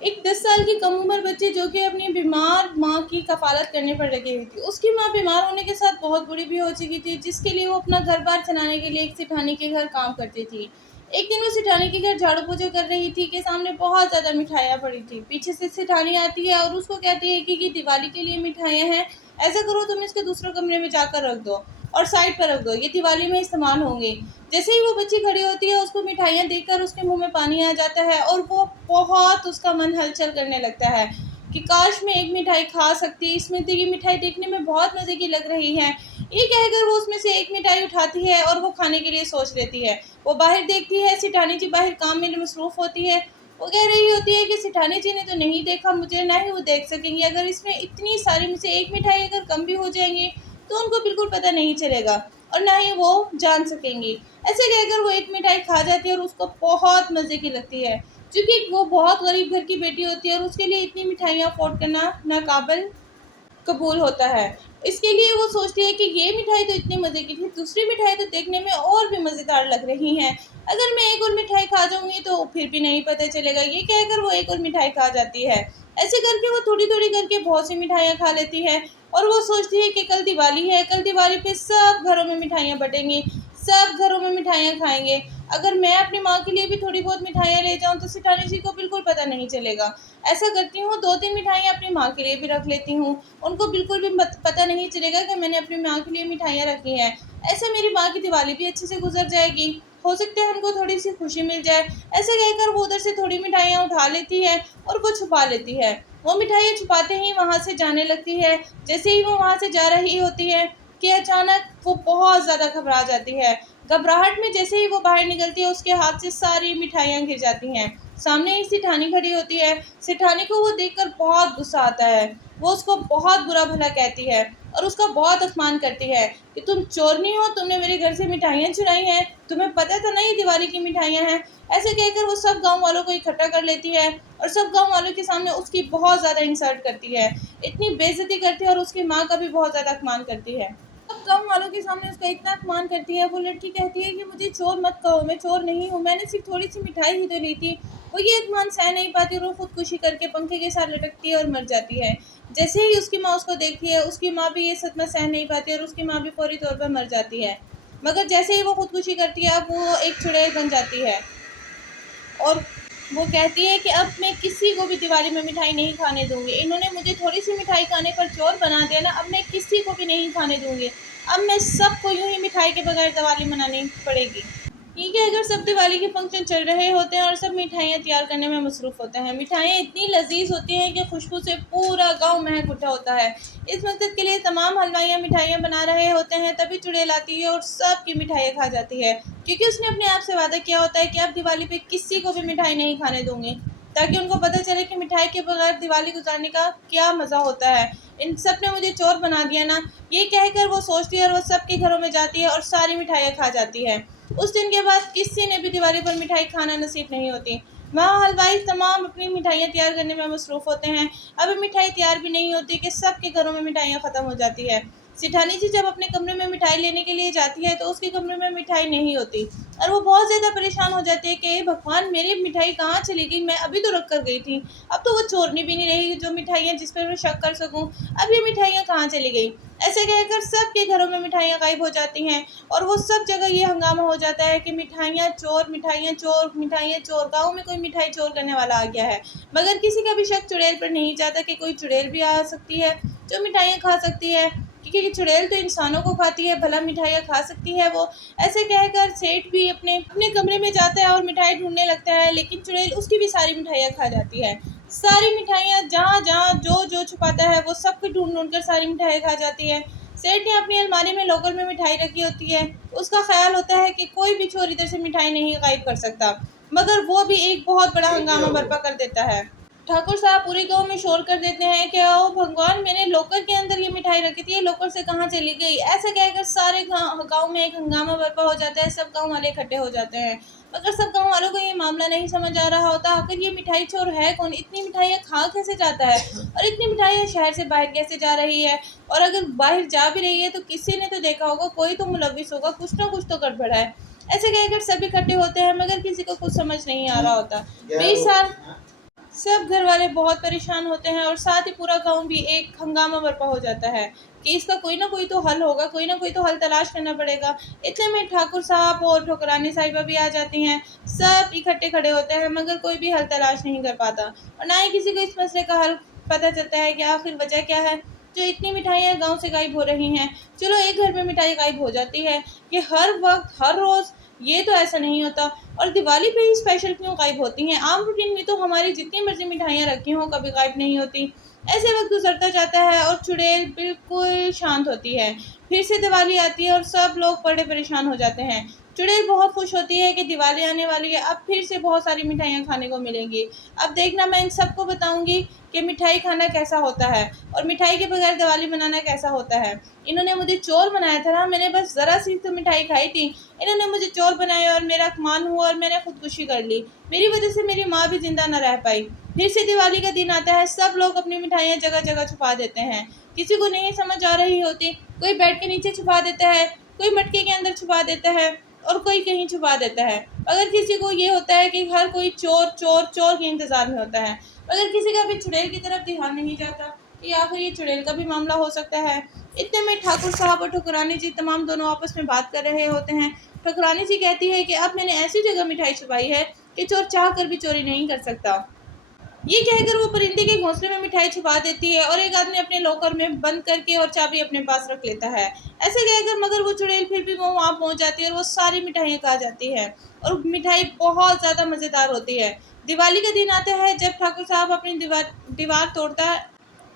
एक 10 साल की कम उम्र बच्ची जो कि अपनी बीमार माँ की कफ़ालत करने पर लगी हुई थी। उसकी माँ बीमार होने के साथ बहुत बूढ़ी भी हो चुकी थी, जिसके लिए वो अपना घर-बार चलाने के लिए एक सेठानी के घर काम करती थी। एक दिन वो सेठानी के घर झाड़ू-पोछा कर रही थी कि सामने बहुत ज़्यादा मिठाइयाँ पड़ी थी। पीछे से सेठानी आती है और उसको कहती है कि दिवाली के लिए मिठाइयाँ हैं, ऐसा करो तुम इसके दूसरे कमरे में जाकर रख दो और साइड पर रख दो, ये दिवाली में इस्तेमाल होंगी। जैसे ही वो बच्ची खड़ी होती है, उसको मिठाइयाँ देखकर उसके मुँह में पानी आ जाता है और वो बहुत उसका मन हलचल करने लगता है कि काश मैं एक मिठाई खा सकती, इसमें तो ये मिठाई देखने में बहुत मज़े की लग रही है। ये कहकर वो उसमें से एक मिठाई उठाती है और वो खाने के लिए सोच लेती है। वो बाहर देखती है, सेठानी जी बाहर काम में मसरूफ़ होती है। वो कह रही होती है कि सेठानी जी ने तो नहीं देखा मुझे, ना ही वो देख सकेंगी। अगर इसमें इतनी सारी में से एक मिठाई अगर कम भी हो जाएँगी, तो उनको बिल्कुल पता नहीं चलेगा और ना ही वो जान सकेंगी। ऐसे कहकर वो एक मिठाई खा जाती है और उसको बहुत मज़े की लगती है। चूँकि वो बहुत गरीब घर की बेटी होती है और उसके लिए इतनी मिठाइयाँ अफ़ोर्ड करना नाक़ाबिल कबूल होता है। इसके लिए वो सोचती है कि ये मिठाई तो इतनी मज़े की थी, दूसरी मिठाई तो देखने में और भी मज़ेदार लग रही हैं। अगर मैं एक और मिठाई खा जाऊँगी तो फिर भी नहीं पता चलेगा, ये कहकर वो एक और मिठाई खा जाती है। ऐसे करके वो थोड़ी-थोड़ी करके बहुत सी मिठाइयाँ खा लेती है और वो सोचती है कि कल दिवाली है, कल दिवाली पे सब घरों में मिठाइयाँ बटेंगी, सब घरों में मिठाइयाँ खाएँगे। अगर मैं अपनी माँ के लिए भी थोड़ी बहुत मिठाइयाँ ले जाऊँ तो सेठानी जी को बिल्कुल पता नहीं चलेगा। ऐसा करती हूँ, 2-3 मिठाइयाँ अपनी माँ के लिए भी रख लेती हूँ। उनको बिल्कुल भी पता नहीं चलेगा कि मैंने अपनी माँ के लिए मिठाइयाँ रखी हैं। ऐसे मेरी माँ की दिवाली भी अच्छे से गुज़र जाएगी। हो सकता है उनको थोड़ी-सी खुशी मिल जाए। ऐसे कहकर वो उधर से थोड़ी मिठाइयाँ उठा लेती है और वो छुपा लेती है। वो मिठाइयाँ छुपाते ही वहाँ से जाने लगती है। जैसे ही वो वहाँ से जा रही होती है कि अचानक वो बहुत ज़्यादा घबरा जाती है। घबराहट में जैसे ही वो बाहर निकलती है, उसके हाथ से सारी मिठाइयाँ गिर जाती हैं। सामने ही सेठानी खड़ी होती है। सेठानी को वो देखकर बहुत गुस्सा आता है। वो उसको बहुत बुरा-भला कहती है और उसका बहुत अपमान करती है कि तुम चोरनी हो, तुमने मेरे घर से मिठाइयाँ चुराई हैं, तुम्हें पता था ना ये दिवाली की मिठाइयाँ हैं। ऐसे कहकर वो सब गाँव वालों को इकट्ठा कर लेती है और सब गाँव वालों के सामने उसकी बहुत ज़्यादा इंसल्ट करती है। इतनी बेइज़्ज़ती करती है और उसकी माँ का भी बहुत ज़्यादा अपमान करती है। सब गाँव वालों के सामने उसका इतना अपमान करती है, वो लड़की कहती है कि मुझे चोर मत कहो, मैं चोर नहीं हूँ, मैंने सिर्फ़ थोड़ी-सी मिठाई ही तो ली थी। वो ये अपमान सह नहीं पाती और वो खुदकुशी करके पंखे के साथ लटकती है और मर जाती है। जैसे ही उसकी माँ उसको देखती है, उसकी माँ भी ये सदमा सह नहीं पाती और उसकी माँ भी फौरी तौर पर मर जाती है। मगर जैसे ही वो खुदकुशी करती है, अब वो एक चुड़ैल बन जाती है और वो कहती है कि अब मैं किसी को भी दिवाली में मिठाई नहीं खाने दूँगी। इन्होंने मुझे थोड़ी-सी मिठाई खाने पर चोर बना दिया ना, अब मैं किसी को भी नहीं खाने दूँगी। अब मैं सबको यूँ ही मिठाई के बगैर दिवाली मनानी पड़ेगी। ठीक है, अगर सब दिवाली के फंक्शन चल रहे होते हैं और सब मिठाइयाँ तैयार करने में मसरूफ़ होते हैं। मिठाइयाँ इतनी लज़ीज़ होती हैं कि खुशबू से पूरा गाँव महक उठा होता है। इस मकसद के लिए तमाम हलवाइयाँ मिठाइयाँ बना रहे होते हैं, तभी चुड़ैल आती है और सबकी मिठाइयाँ खा जाती है। क्योंकि उसने अपने आप से वादा किया होता है कि अब दिवाली पे किसी को भी मिठाई नहीं खाने दूँगी, ताकि उनको पता चले कि मिठाई के बगैर दिवाली गुज़ारने का क्या मज़ा होता है। इन सब ने मुझे चोर बना दिया ना, ये कहकर वो सोचती है और वो सबके घरों में जाती है और सारी मिठाइयाँ खा जाती है। उस दिन के बाद किसी ने भी दिवाली पर मिठाई खाना नसीब नहीं होती। वहाँ हलवाई तमाम अपनी मिठाइयाँ तैयार करने में मसरूफ़ होते हैं। अब मिठाई तैयार भी नहीं होती कि सबके घरों में मिठाइयाँ ख़त्म हो जाती है। सेठानी जी जब अपने कमरे में मिठाई लेने के लिए जाती है, तो उसके कमरे में मिठाई नहीं होती और वो बहुत ज़्यादा परेशान हो जाती है कि हे भगवान! मेरी मिठाई कहाँ चली गई? मैं अभी तो रख कर गई थी। अब तो वो चोरनी भी नहीं रही जो मिठाइयाँ जिस पर मैं शक कर सकूँ। अब ये मिठाइयाँ कहाँ चली गई? ऐसे कहकर सबके घरों में मिठाइयाँ गायब हो जाती हैं और वो सब जगह ये हंगामा हो जाता है कि मिठाइयाँ चोर, मिठाइयाँ चोर, मिठाइयाँ चोर। गाँव में कोई मिठाई चोर करने वाला आ गया है। मगर किसी का भी शक चुड़ैल पर नहीं जाता कि कोई चुड़ैल भी आ सकती है जो मिठाइयाँ खा सकती है, क्योंकि चुड़ैल तो इंसानों को खाती है, भला मिठाइयाँ खा सकती है वो। ऐसे कहकर सेठ भी अपने अपने कमरे में जाता है और मिठाई ढूँढने लगता है, लेकिन चुड़ैल उसकी भी सारी मिठाइयाँ खा जाती है। सारी मिठाइयाँ जहाँ-जहाँ, जो-जो छुपाता है वो सब कुछ ढूँढ-ढूँढ कर सारी मिठाई खा जाती है। सेठ ने अपनी अलमारी में लॉकर में मिठाई रखी होती है। उसका ख़्याल होता है कि कोई भी चोर इधर से मिठाई नहीं गायब कर सकता, मगर वो भी एक बहुत बड़ा हंगामा बर्पा कर देता है। ठाकुर साहब पूरे गाँव में शोर कर देते हैं कि ओ भगवान! मैंने लॉकर के अंदर ये मिठाई रखी थी, ये लॉकर से कहाँ चली गई? ऐसा कहकर सारे गाँव में एक हंगामा बर्पा हो जाता है, सब गाँव वाले इकट्ठे हो जाते हैं। मगर सब गाँव वालों को ये मामला नहीं समझ आ रहा होता, आखिर ये मिठाई चोर है कौन? इतनी मिठाइयाँ खा कैसे जाता है? और इतनी मिठाइयाँ शहर से बाहर कैसे जा रही है? और अगर बाहर जा भी रही है तो किसी ने तो देखा होगा, कोई तो मुलव्विस होगा, कुछ ना कुछ तो गड़बड़ है। ऐसे कहकर सब इकट्ठे होते हैं, मगर किसी को कुछ समझ नहीं आ रहा होता। 20 साल सब घर वाले बहुत परेशान होते हैं और साथ ही पूरा गांव भी एक हंगामा बरपा हो जाता है कि इसका कोई ना कोई तो हल होगा, कोई ना कोई तो हल तलाश करना पड़ेगा। इतने में ठाकुर साहब और ठुकरानी साहिबा भी आ जाती हैं। सब इकट्ठे खड़े होते हैं मगर कोई भी हल तलाश नहीं कर पाता और ना ही किसी को इस मसले का हल पता चलता है कि आखिर वजह क्या है जो इतनी मिठाइयाँ गांव से गायब हो रही हैं। चलो एक घर में मिठाई गायब हो जाती है, ये हर वक्त हर रोज़ ये तो ऐसा नहीं होता। और दिवाली पे ही स्पेशल क्यों गायब होती हैं? आम रूटीन में तो हमारी जितनी मर्जी मिठाइयाँ रखी हों कभी गायब नहीं होती। ऐसे वक्त गुजरता जाता है और चुड़ैल बिल्कुल शांत होती है। फिर से दिवाली आती है और सब लोग बड़े परेशान हो जाते हैं। चुड़ैल बहुत खुश होती है कि दिवाली आने वाली है, अब फिर से बहुत सारी मिठाइयाँ खाने को मिलेंगी। अब देखना मैं इन सबको बताऊंगी कि मिठाई खाना कैसा होता है और मिठाई के बगैर दिवाली मनाना कैसा होता है। इन्होंने मुझे चोर बनाया था ना, मैंने बस ज़रा सी तो मिठाई खाई थी, इन्होंने मुझे चोर बनाया और मेरा अपमान हुआ और मैंने खुदकुशी कर ली। मेरी वजह से मेरी माँ भी जिंदा न रह पाई। फिर से दिवाली का दिन आता है, सब लोग अपनी मिठाइयाँ जगह जगह छुपा देते हैं। किसी को नहीं समझ आ रही होती, कोई बेड के नीचे छुपा देता है, कोई मटके के अंदर छुपा देता है और कोई कहीं छुपा देता है। अगर किसी को ये होता है कि हर कोई चोर चोर चोर के इंतजार में होता है, मगर किसी का भी चुड़ैल की तरफ ध्यान नहीं जाता कि आखिर ये चुड़ैल का भी मामला हो सकता है। इतने में ठाकुर साहब और ठकुरानी जी तमाम दोनों आपस में बात कर रहे होते हैं। ठकुरानी जी कहती है कि अब मैंने ऐसी जगह मिठाई छुपाई है कि चोर चाह कर भी चोरी नहीं कर सकता। ये कहकर वो परिंदे के घोंसले में मिठाई छुपा देती है और एक आदमी अपने लॉकर में बंद करके और चाबी अपने पास रख लेता है। ऐसे कहकर मगर वो चुड़ैल फिर भी वो वहाँ पहुँच जाती है और वो सारी मिठाइयाँ खा जाती है और मिठाई बहुत ज़्यादा मज़ेदार होती है। दिवाली का दिन आता है जब ठाकुर साहब अपनी दीवार दीवार तोड़ता है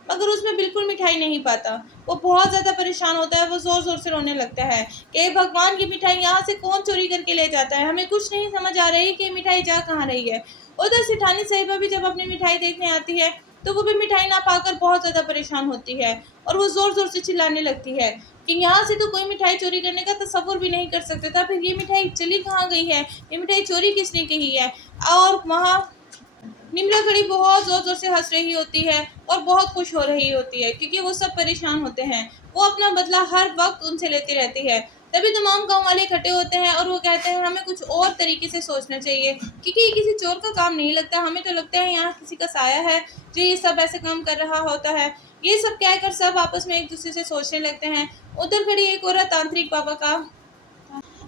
मगर उसमें बिल्कुल मिठाई नहीं पाता। वो बहुत ज़्यादा परेशान होता है, वो ज़ोर-ज़ोर से रोने लगता है कि हे भगवान, की मिठाई यहाँ से कौन चोरी करके ले जाता है? हमें कुछ नहीं समझ आ रही कि मिठाई जा कहाँ रही है। उधर सेठानी साहिबा भी जब अपनी मिठाई देखने आती है, तो वो भी मिठाई ना पाकर बहुत ज़्यादा परेशान होती है और वो ज़ोर-ज़ोर से चिल्लाने लगती है कि यहाँ से तो कोई मिठाई चोरी करने का तसव्वुर भी नहीं कर सकता था, फिर ये मिठाई चली कहाँ गई है? ये मिठाई चोरी किसने की है? और वहाँ निम्रा खड़ी बहुत ज़ोर ज़ोर से हंस रही होती है और बहुत खुश हो रही होती है क्योंकि वो सब परेशान होते हैं। वो अपना बदला हर वक्त उनसे लेती रहती है। तभी तमाम गांव वाले इकट्ठे होते हैं और वो कहते हैं हमें कुछ और तरीके से सोचना चाहिए क्योंकि ये किसी चोर का काम नहीं लगता। हमें तो लगता है यहाँ किसी का साया है जो ये सब ऐसे काम कर रहा होता है। ये सब कहकर सब आपस में एक दूसरे से सोचने लगते हैं। उधर खड़ी एक औरत तांत्रिक बाबा का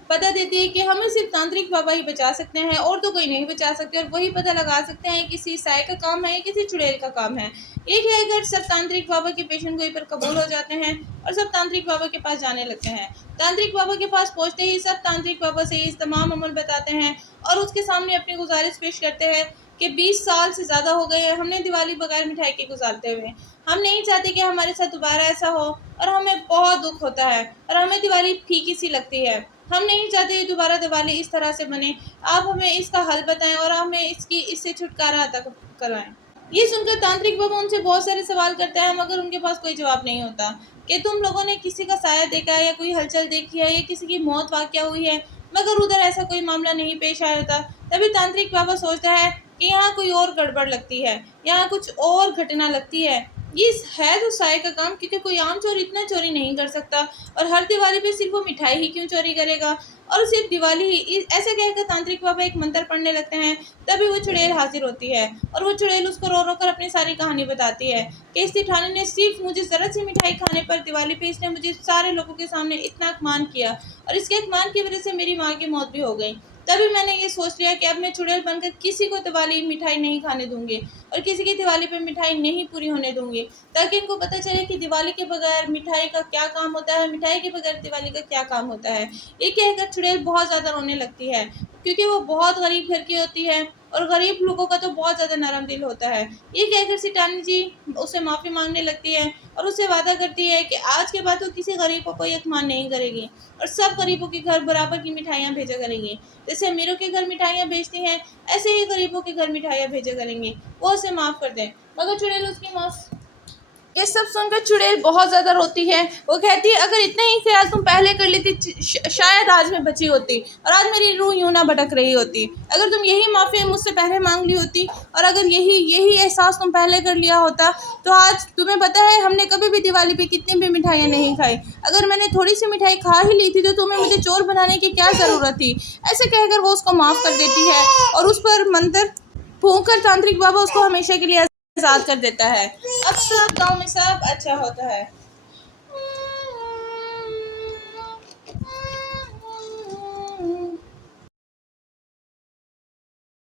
पता देती है कि हमें सिर्फ तांत्रिक बाबा ही बचा सकते हैं और तो कोई नहीं बचा सकते और वही पता लगा सकते हैं किसी साय का काम है या किसी चुड़ैल का काम है। ये कहकर सब तांत्रिक बाबा के पेशेंट गोई पर कबूल हो जाते हैं और सब तांत्रिक बाबा के पास जाने लगते हैं। तांत्रिक बाबा के पास पहुंचते ही सब तांत्रिक बाबा से इस तमाम अमल बताते हैं और उसके सामने अपनी गुजारिश पेश करते हैं कि 20 साल से ज़्यादा हो गए हैं हमने दिवाली बगैर मिठाई के गुजारते हुए। हम नहीं चाहते कि हमारे साथ दोबारा ऐसा हो और हमें बहुत दुख होता है और हमें दिवाली फीकी सी लगती है। हम नहीं चाहते ये दोबारा दिवाली इस तरह से बने। आप हमें इसका हल बताएं और हमें इससे छुटकारा अता करवाएं। ये सुनकर तांत्रिक बाबा उनसे बहुत सारे सवाल करता है मगर उनके पास कोई जवाब नहीं होता कि तुम लोगों ने किसी का साया देखा है या कोई हलचल देखी है या किसी की मौत वाक़या हुई है, मगर उधर ऐसा कोई मामला नहीं पेश आया होता। तभी तांत्रिक बाबा सोचता है कि यहाँ कोई और गड़बड़ लगती है, यहाँ कुछ और घटना लगती है। ये है तो साय का काम क्योंकि कोई आम चोर इतना चोरी नहीं कर सकता और हर दिवाली पे सिर्फ वो मिठाई ही क्यों चोरी करेगा और सिर्फ दिवाली ही। ऐसे कहकर तांत्रिक बाबा एक मंत्र पढ़ने लगते हैं। तभी वो चुड़ैल हाजिर होती है और वो चुड़ैल उसको रो रो कर अपनी सारी कहानी बताती है कि इस सेठानी ने सिर्फ मुझे ज़रा सी मिठाई खाने पर दिवाली पे इसने मुझे सारे लोगों के सामने इतना अपमान किया और इसके अपमान की वजह से मेरी माँ की मौत भी हो गई। तभी मैंने ये सोच लिया कि अब मैं चुड़ैल बनकर किसी को दिवाली मिठाई नहीं खाने दूंगी और किसी की दिवाली पे मिठाई नहीं पूरी होने दूंगी ताकि इनको पता चले कि दिवाली के बगैर मिठाई का क्या काम होता है, मिठाई के बगैर दिवाली का क्या काम होता है। ये कहकर चुड़ैल बहुत ज़्यादा रोने लगती है क्योंकि वो बहुत गरीब घर की होती है और गरीब लोगों का तो बहुत ज़्यादा नरम दिल होता है। ये कहकर सेठानी जी उससे माफ़ी मांगने लगती है और उससे वादा करती है कि आज के बाद वो किसी गरीब को कोई अपमान नहीं करेगी और सब गरीबों के घर बराबर की मिठाइयाँ भेजा करेंगी। जैसे अमीरों के घर मिठाइयाँ भेजती हैं ऐसे ही गरीबों के घर मिठाइयाँ भेजा करेंगी, वो उसे माफ़ कर दें। मगर चुड़ैल उसकी माफ़ ये सब सुनकर चुड़ैल बहुत ज़्यादा रोती है। वो कहती है अगर इतना ही ख्याल तुम पहले कर लेती शायद आज मैं बची होती और आज मेरी रूह यूं ना भटक रही होती। अगर तुम यही माफ़ी मुझसे पहले मांग ली होती और अगर यही यही एहसास तुम पहले कर लिया होता तो आज तुम्हें पता है हमने कभी भी दिवाली पे कितनी भी मिठाइयाँ नहीं खाई। अगर मैंने थोड़ी सी मिठाई खा ही ली थी तो तुम्हें मुझे चोर बनाने की क्या ज़रूरत थी। ऐसे कहकर वो उसको माफ़ कर देती है और उस पर मंत्र फूंक कर तांत्रिक बाबा उसको हमेशा के लिए आज़ाद कर देता है। अब सब गाँव में सब अच्छा होता है।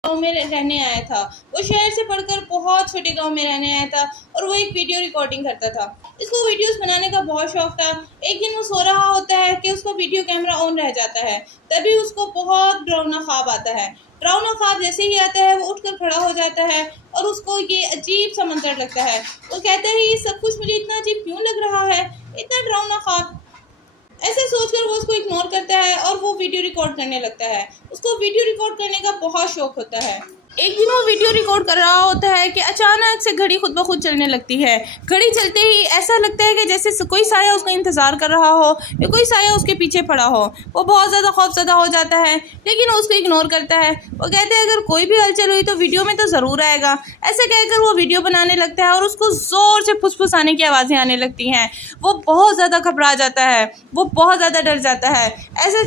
गाँव में रहने आया था। वो शहर से पढ़कर बहुत छोटे गांव में रहने आया था और वो एक वीडियो रिकॉर्डिंग करता था। इसको वीडियोस बनाने का बहुत शौक था। एक दिन वो सो रहा होता है कि उसका वीडियो कैमरा ऑन रह जाता है। तभी उसको बहुत डरावना ख्वाब आता है। डरावना ख्वाब जैसे ही आता है वो उठकर खड़ा हो जाता है और उसको ये अजीब सा मंजर लगता है। वो कहता है ये सब कुछ मुझे इतना अजीब क्यों लग रहा है, इतना डरावना ख्वाब। ऐसे सोचकर वो उसको इग्नोर करता है और वो वीडियो रिकॉर्ड करने लगता है। उसको वीडियो रिकॉर्ड करने का बहुत शौक होता है। एक दिन वो वीडियो रिकॉर्ड कर रहा होता है कि अचानक से घड़ी खुद ब खुद चलने लगती है। घड़ी चलते ही ऐसा लगता है कि जैसे कोई साया उसका इंतज़ार कर रहा हो या कोई साया उसके पीछे पड़ा हो। वो बहुत ज़्यादा खौफज़दा हो जाता है, लेकिन वो उसको इग्नोर करता है। वो कहते हैं अगर कोई भी हलचल हुई तो वीडियो में तो ज़रूर आएगा। ऐसे कहकर वो वीडियो बनाने लगता है और उसको ज़ोर से फुसफुसाने की आवाज़ें आने लगती हैं। वो बहुत ज़्यादा घबरा जाता है, वो बहुत ज़्यादा डर जाता है। ऐसे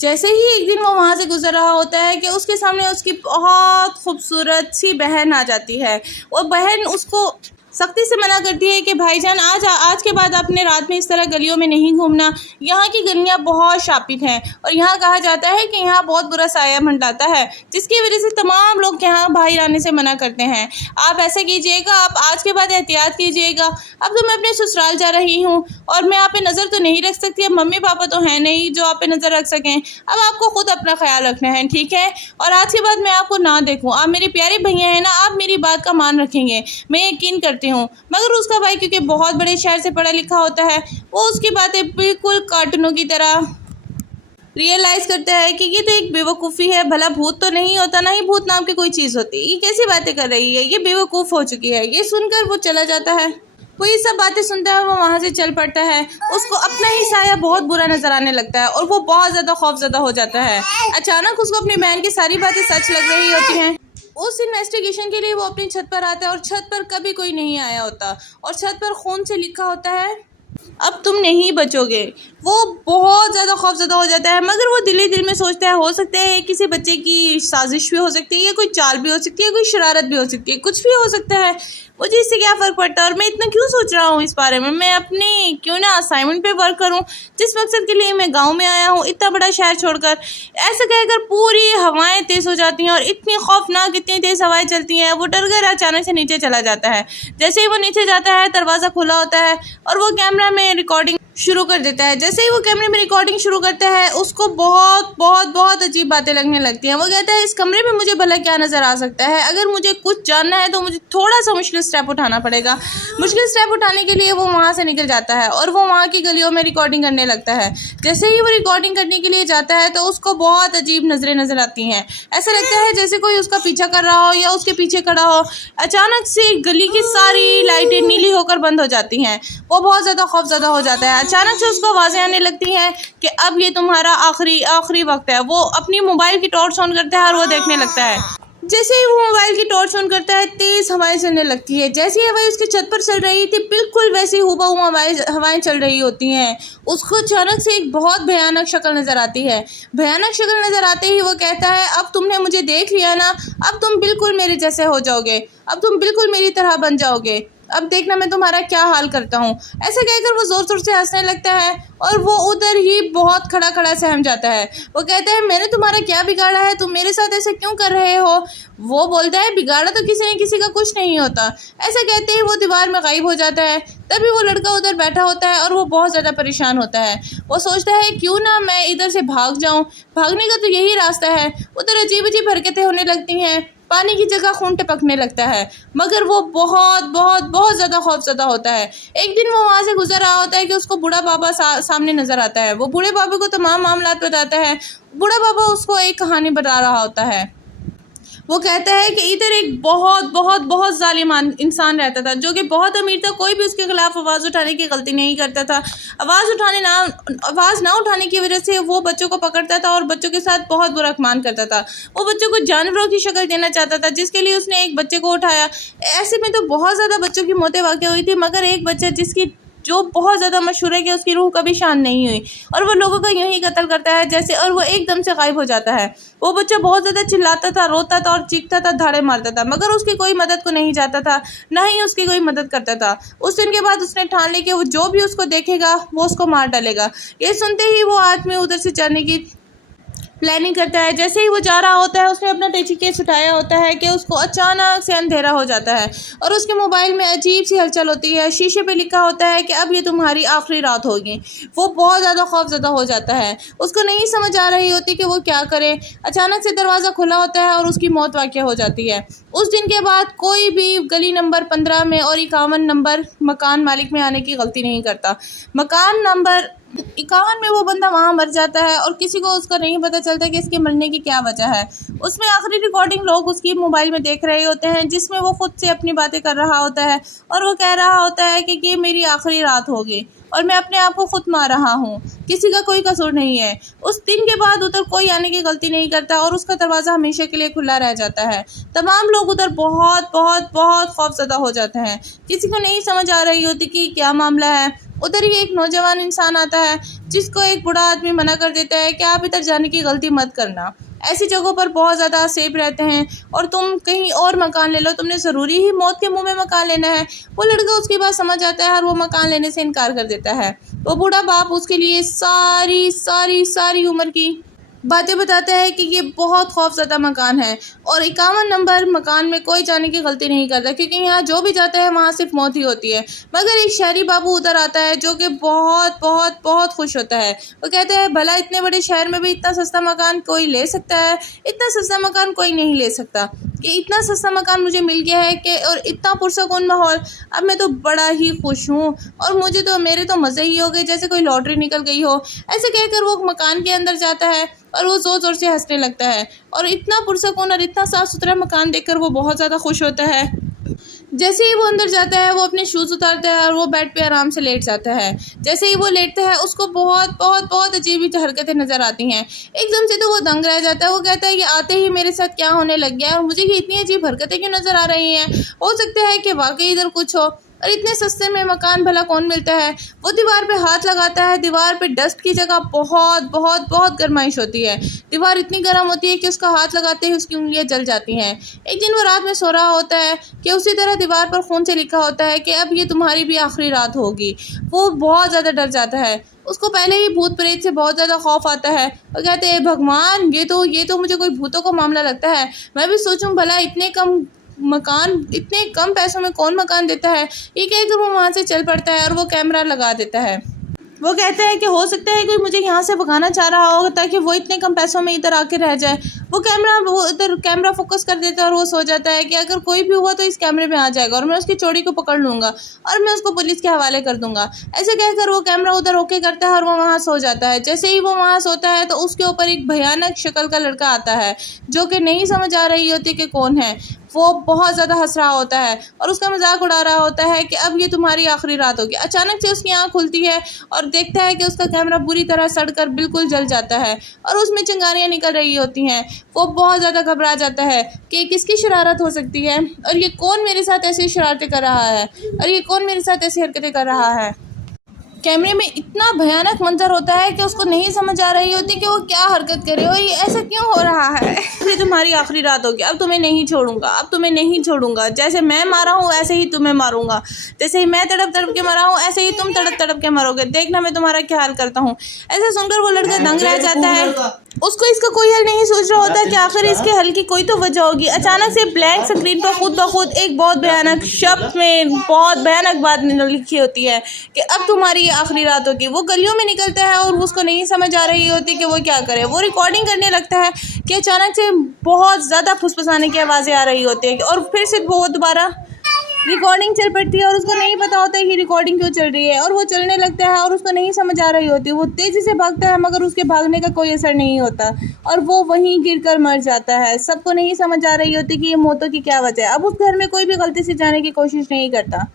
जैसे ही एक दिन वो वहाँ से गुजर रहा होता है कि उसके सामने उसकी बहुत खूबसूरत सी बहन आ जाती है। वो बहन उसको सख्ती से मना करती है कि भाईजान आज के बाद आपने रात में इस तरह गलियों में नहीं घूमना। यहाँ की गलियाँ बहुत शापित हैं और यहाँ कहा जाता है कि यहाँ बहुत बुरा साया मंडराता है, जिसकी वजह से तमाम लोग यहाँ बाहर आने से मना करते हैं। आप ऐसा कीजिएगा, आप आज के बाद एहतियात कीजिएगा। अब तो मैं अपने ससुराल जा रही हूँ और मैं आप पे नज़र तो नहीं रख सकती। अब मम्मी पापा तो हैं नहीं जो आप पे नज़र रख सकें। अब आपको खुद अपना ख्याल रखना है, ठीक है? और आज के बाद मैं आपको ना देखूँ। आप मेरे प्यारे भैया हैं ना, आप मेरी बात का मान रखेंगे, मैं यकीन करती हूँ। मगर उसका भाई क्योंकि बहुत बड़े शहर से पढ़ा लिखा होता है, वो उसकी बातें बिल्कुल कार्टूनों की तरह रियलाइज़ करता है कि ये तो एक बेवकूफ़ी है। भला भूत तो नहीं होता, ना ही भूत नाम की कोई चीज़ होती। ये कैसी बातें कर रही है, ये बेवकूफ़ हो चुकी है। ये सुनकर वो चला जाता है। वो ये सब बातें सुनता है और वो वहाँ से चल पड़ता है। उसको अपना ही साया बहुत बुरा नज़र आने लगता है और वो बहुत ज़्यादा खौफज़दा हो जाता है। अचानक उसको अपनी बहन की सारी बातें सच लग रही होती हैं। उस इन्वेस्टिगेशन के लिए वो अपनी छत पर आता है और छत पर कभी कोई नहीं आया होता और छत पर खून से लिखा होता है अब तुम नहीं बचोगे। वो बहुत ज़्यादा खौफज़दा हो जाता है, मगर वो दिल ही दिल में सोचता है हो सकता है किसी बच्चे की साजिश भी हो सकती है, या कोई चाल भी हो सकती है, कोई शरारत भी हो सकती है, कुछ भी हो सकता है। मुझे इससे क्या फ़र्क पड़ता है और मैं इतना क्यों सोच रहा हूँ इस बारे में। मैं अपने क्यों ना असाइनमेंट पे वर्क करूँ, जिस मकसद के लिए मैं गांव में आया हूँ इतना बड़ा शहर छोड़कर। ऐसे कहकर पूरी हवाएं तेज़ हो जाती हैं और इतनी खौफनाक इतनी तेज़ हवाएं चलती हैं। वो डर कर अचानक से नीचे चला जाता है। जैसे ही वो नीचे जाता है दरवाज़ा खुला होता है और वो कैमरा में रिकॉर्डिंग शुरू कर देता है। जैसे ही वो कैमरे में रिकॉर्डिंग शुरू करता है उसको बहुत बहुत बहुत अजीब बातें लगने लगती हैं। वो कहता है इस कमरे में मुझे भला क्या नज़र आ सकता है। अगर मुझे कुछ जानना है तो मुझे थोड़ा सा मुश्किल स्टेप उठाना पड़ेगा। मुश्किल स्टेप उठाने के लिए वो वहाँ से निकल जाता है और वो वहाँ की गलियों में रिकॉर्डिंग करने लगता है। जैसे ही वो रिकॉर्डिंग करने के लिए जाता है तो उसको बहुत अजीब नज़रें नज़र आती हैं। ऐसा लगता है जैसे कोई उसका पीछा कर रहा हो या उसके पीछे खड़ा हो। अचानक से गली की सारी लाइटें नीली होकर बंद हो जाती हैं। वो बहुत ज़्यादा खौफज़दा हो जाता है। अचानक से उसको आवाज़ें आने लगती हैं कि अब ये तुम्हारा आखिरी वक्त है। वो अपनी मोबाइल की टॉर्च ऑन करता है और वो देखने लगता है। जैसे ही वो मोबाइल की टॉर्च ऑन करता है तेज़ हवाएं चलने लगती है। जैसी हवाएं उसकी छत पर चल रही थी बिल्कुल वैसी हूबहू हवाएं चल रही होती हैं। उसको अचानक से एक बहुत भयानक शक्ल नज़र आती है। भयानक शक्ल नज़र आते ही वो कहता है अब तुमने मुझे देख लिया ना, अब तुम बिल्कुल मेरे जैसे हो जाओगे, अब तुम बिल्कुल मेरी तरह बन जाओगे। अब देखना मैं तुम्हारा क्या हाल करता हूँ। ऐसे कहकर वो ज़ोर ज़ोर से हंसने लगता है और वो उधर ही बहुत खड़ा खड़ा सहम जाता है। वो कहता है मैंने तुम्हारा क्या बिगाड़ा है, तुम मेरे साथ ऐसे क्यों कर रहे हो। वो बोलता है बिगाड़ा तो किसी न किसी का कुछ नहीं होता। ऐसे कहते ही वो दीवार में गायब हो जाता है। तभी वो लड़का उधर बैठा होता है और वो बहुत ज़्यादा परेशान होता है। वो सोचता है क्यों ना मैं इधर से भाग जाऊँ, भागने का तो यही रास्ता है। उधर अजीब अजीब हरकतें होने लगती हैं, पानी की जगह खून टपकने लगता है, मगर वो बहुत बहुत बहुत ज़्यादा खौफज़दा होता है। एक दिन वो वहाँ से गुजर रहा होता है कि उसको बूढ़ा बाबा सामने नज़र आता है। वो बूढ़े बाबे को तमाम मामलात बताता है। बूढ़ा बाबा उसको एक कहानी बता रहा होता है। वो कहता है कि इधर एक बहुत बहुत बहुत जालिम इंसान रहता था जो कि बहुत अमीर था। कोई भी उसके खिलाफ आवाज़ उठाने की गलती नहीं करता था। आवाज़ ना उठाने की वजह से वो बच्चों को पकड़ता था और बच्चों के साथ बहुत बुरा अपमान करता था। वो बच्चों को जानवरों की शक्ल देना चाहता था, जिसके लिए उसने एक बच्चे को उठाया। ऐसे में तो बहुत ज़्यादा बच्चों की मौतें वाक़ हुई थी, मगर एक बच्चा जिसकी जो बहुत ज़्यादा मशहूर है कि उसकी रूह कभी शांत नहीं हुई, और वो लोगों का यूं ही कत्ल करता है जैसे, और वो एकदम से गायब हो जाता है। वो बच्चा बहुत ज़्यादा चिल्लाता था, रोता था और चीखता था, धाड़े मारता था, मगर उसकी कोई मदद को नहीं जाता था, ना ही उसकी कोई मदद करता था। उस दिन के बाद उसने ठान ली कि वो जो भी उसको देखेगा वो उसको मार डालेगा। ये सुनते ही वो आदमी उधर से जाने की प्लानिंग करता है। जैसे ही वो जा रहा होता है, उसने अपना टेची केस उठाया होता है कि उसको अचानक से अंधेरा हो जाता है और उसके मोबाइल में अजीब सी हलचल होती है। शीशे पे लिखा होता है कि अब ये तुम्हारी आखिरी रात होगी। वो बहुत ज़्यादा खौफज़दा हो जाता है, उसको नहीं समझ आ रही होती कि वो क्या करे। अचानक से दरवाज़ा खुला होता है और उसकी मौत वाक़या हो जाती है। उस दिन के बाद कोई भी गली नंबर 15 में और 51 नंबर मकान मालिक में आने की गलती नहीं करता। मकान नंबर 51 में वो बंदा वहाँ मर जाता है और किसी को उसका नहीं पता चलता कि इसके मरने की क्या वजह है। उसमें आखिरी रिकॉर्डिंग लोग उसकी मोबाइल में देख रहे होते हैं, जिसमें वो खुद से अपनी बातें कर रहा होता है और वो कह रहा होता है कि ये मेरी आखिरी रात होगी और मैं अपने आप को खुद मार रहा हूँ, किसी का कोई कसूर नहीं है। उस दिन के बाद उधर कोई आने की गलती नहीं करता और उसका दरवाज़ा हमेशा के लिए खुला रह जाता है। तमाम लोग उधर बहुत बहुत बहुत खौफज़दा हो जाते हैं, किसी को नहीं समझ आ रही होती कि क्या मामला है। उधर ही एक नौजवान इंसान आता है, जिसको एक बूढ़ा आदमी मना कर देता है कि आप इधर जाने की गलती मत करना, ऐसी जगहों पर बहुत ज़्यादा सेफ रहते हैं और तुम कहीं और मकान ले लो, तुमने ज़रूरी ही मौत के मुंह में मकान लेना है। वो लड़का उसकी बात समझ आता है और वो मकान लेने से इनकार कर देता है। वो बूढ़ा बाप उसके लिए सारी सारी सारी उम्र की बातें बताता है कि ये बहुत खौफज़दा मकान है और 51 नंबर मकान में कोई जाने की गलती नहीं करता, क्योंकि यहाँ जो भी जाता है वहाँ सिर्फ मौत ही होती है। मगर एक शहरी बाबू उधर आता है जो कि बहुत बहुत बहुत खुश होता है। वो कहता है भला इतने बड़े शहर में भी इतना सस्ता मकान कोई ले सकता है? इतना सस्ता मकान कोई नहीं ले सकता, कि इतना सस्ता मकान मुझे मिल गया है कि और इतना पुरसकून माहौल, अब मैं तो बड़ा ही खुश हूँ और मुझे तो मेरे तो मज़े ही हो गए जैसे कोई लॉटरी निकल गई हो। ऐसे कहकर वो मकान के अंदर जाता है और वो ज़ोर ज़ोर से हंसने लगता है और इतना पुरसकून और इतना साफ़ सुथरा मकान देखकर वो बहुत ज़्यादा खुश होता है। जैसे ही वो अंदर जाता है, वो अपने शूज़ उतारता है और वो बेड पे आराम से लेट जाता है। जैसे ही वो लेटता है, उसको बहुत बहुत बहुत अजीब हरकतें नज़र आती हैं। एकदम से तो वो दंग रह जाता है। वो कहता है ये आते ही मेरे साथ क्या होने लग गया है और मुझे ये इतनी अजीब हरकतें क्यों नज़र आ रही हैं? हो सकता है कि वाकई इधर कुछ हो, और इतने सस्ते में मकान भला कौन मिलता है? वो दीवार पे हाथ लगाता है। दीवार पे डस्ट की जगह बहुत बहुत बहुत गर्माइश होती है। दीवार इतनी गर्म होती है कि उसका हाथ लगाते ही उसकी उंगलियां जल जाती हैं। एक दिन वो रात में सो रहा होता है कि उसी तरह दीवार पर खून से लिखा होता है कि अब ये तुम्हारी भी आखिरी रात होगी। वो बहुत ज़्यादा डर जाता है। उसको पहले ही भूत प्रेत से बहुत ज़्यादा खौफ आता है। वो कहते हैं भगवान, ये तो मुझे कोई भूतों का मामला लगता है। मैं भी सोचूं भला इतने कम पैसों में कौन मकान देता है। ये कहकर वो वहाँ से चल पड़ता है और वो कैमरा लगा देता है। वो कहता है कि हो सकता है कोई मुझे यहाँ से भगाना चाह रहा हो ताकि वो इतने कम पैसों में इधर आके रह जाए। वो इधर कैमरा फोकस कर देता है और वो सो जाता है कि अगर कोई भी हुआ तो इस कैमरे में आ जाएगा और मैं उसकी चोरी को पकड़ लूँगा और मैं उसको पुलिस के हवाले कर दूँगा। ऐसे कहकर वो कैमरा उधर ओके करता है और वो वहाँ सो जाता है। जैसे ही वो वहाँ सोता है तो उसके ऊपर एक भयानक शक्ल का लड़का आता है जो कि नहीं समझ आ रही होती कि कौन है। वो बहुत ज़्यादा हंस रहा होता है और उसका मजाक उड़ा रहा होता है कि अब ये तुम्हारी आखिरी रात होगी। अचानक से उसकी आँख खुलती है और देखता है कि उसका कैमरा बुरी तरह सड़कर बिल्कुल जल जाता है और उसमें चिंगारियाँ निकल रही होती हैं। वो बहुत ज़्यादा घबरा जाता है कि किसकी शरारत हो सकती है और ये कौन मेरे साथ ऐसी शरारतें कर रहा है और ये कौन मेरे साथ ऐसी हरकतें कर रहा है। कैमरे में इतना भयानक मंजर होता है कि उसको नहीं समझ आ रही होती कि वो क्या हरकत करे और ये ऐसा क्यों हो रहा है। ये तुम्हारी आखिरी रात होगी, अब तुम्हें नहीं छोड़ूंगा, अब तुम्हें नहीं छोड़ूंगा। जैसे मैं मारा हूँ ऐसे ही तुम्हें मारूंगा, जैसे ही मैं तड़प तड़प के मरा हूँ ऐसे ही तुम तड़प तड़प के मरोगे। देखना मैं तुम्हारा क्या हाल करता हूँ। ऐसे सुनकर वो लड़का दंग रह जाता है। उसको इसका कोई हल नहीं सूझ रहा होता कि आखिर इसके हल की कोई तो वजह होगी। अचानक से ब्लैंक स्क्रीन पर खुद ब खुद एक बहुत भयानक शब्द में बहुत भयानक बात लिखी होती है कि अब तुम्हारी आखिरी रात होगी। वो गलियों में निकलता है और उसको नहीं समझ आ रही होती कि वो क्या करे। वो रिकॉर्डिंग करने लगता है कि अचानक से बहुत ज़्यादा फुसफुसाने की आवाज़ें आ रही होती है और फिर से वो दोबारा रिकॉर्डिंग चल पड़ती है और उसको नहीं पता होता है कि रिकॉर्डिंग क्यों चल रही है और वो चलने लगता है और उसको नहीं समझ आ रही होती। वो तेज़ी से भागता है मगर उसके भागने का कोई असर नहीं होता और वो वहीं गिरकर मर जाता है। सबको नहीं समझ आ रही होती कि ये मौतों की क्या वजह है। अब उस घर में कोई भी गलती से जाने की कोशिश नहीं करता।